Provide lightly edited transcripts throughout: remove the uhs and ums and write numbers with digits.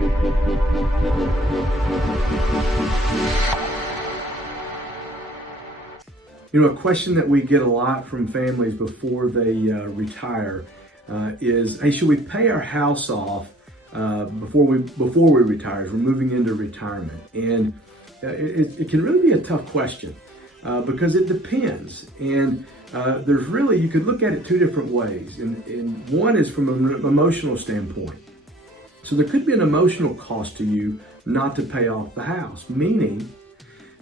You know, a question that we get a lot from families before they retire is, hey, should we pay our house off before we retire, as we're moving into retirement? And it can really be a tough question because it depends. And there's really, you could look at it two different ways. And one is from an emotional standpoint. So there could be an emotional cost to you not to pay off the house, meaning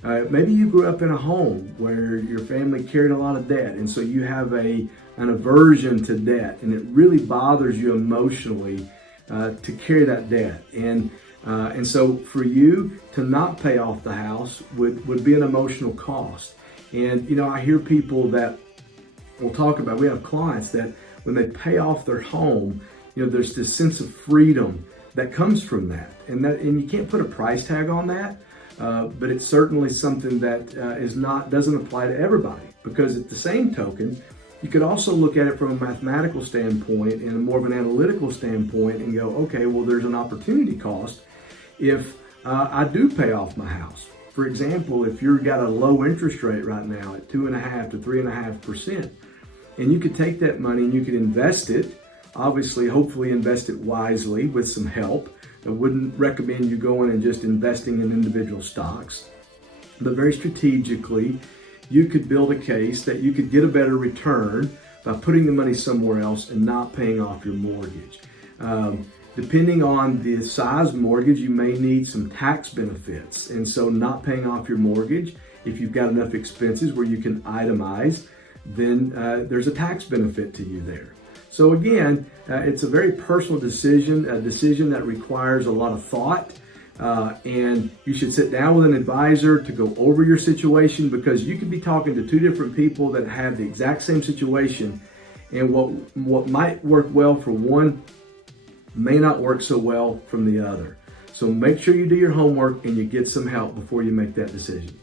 maybe you grew up in a home where your family carried a lot of debt, and so you have an aversion to debt, and it really bothers you emotionally to carry that debt. And so for you to not pay off the house would be an emotional cost. And, you know, I hear people that we'll talk about, we have clients that when they pay off their home, you know, there's this sense of freedom that comes from that. And you can't put a price tag on that. But it's certainly something that doesn't apply to everybody, because at the same token, you could also look at it from a mathematical standpoint and a more of an analytical standpoint and go, okay, well, there's an opportunity cost if I do pay off my house. For example, if you've got a low interest rate right now at 2.5% to 3.5%, and you could take that money and you could invest it, obviously, hopefully invest it wisely with some help. I wouldn't recommend you going and just investing in individual stocks, but very strategically, you could build a case that you could get a better return by putting the money somewhere else and not paying off your mortgage. Depending on the size mortgage, you may need some tax benefits. And so not paying off your mortgage, if you've got enough expenses where you can itemize, then there's a tax benefit to you there. So again, it's a very personal decision, a decision that requires a lot of thought, and you should sit down with an advisor to go over your situation, because you could be talking to two different people that have the exact same situation, and what might work well for one may not work so well from the other. So make sure you do your homework and you get some help before you make that decision.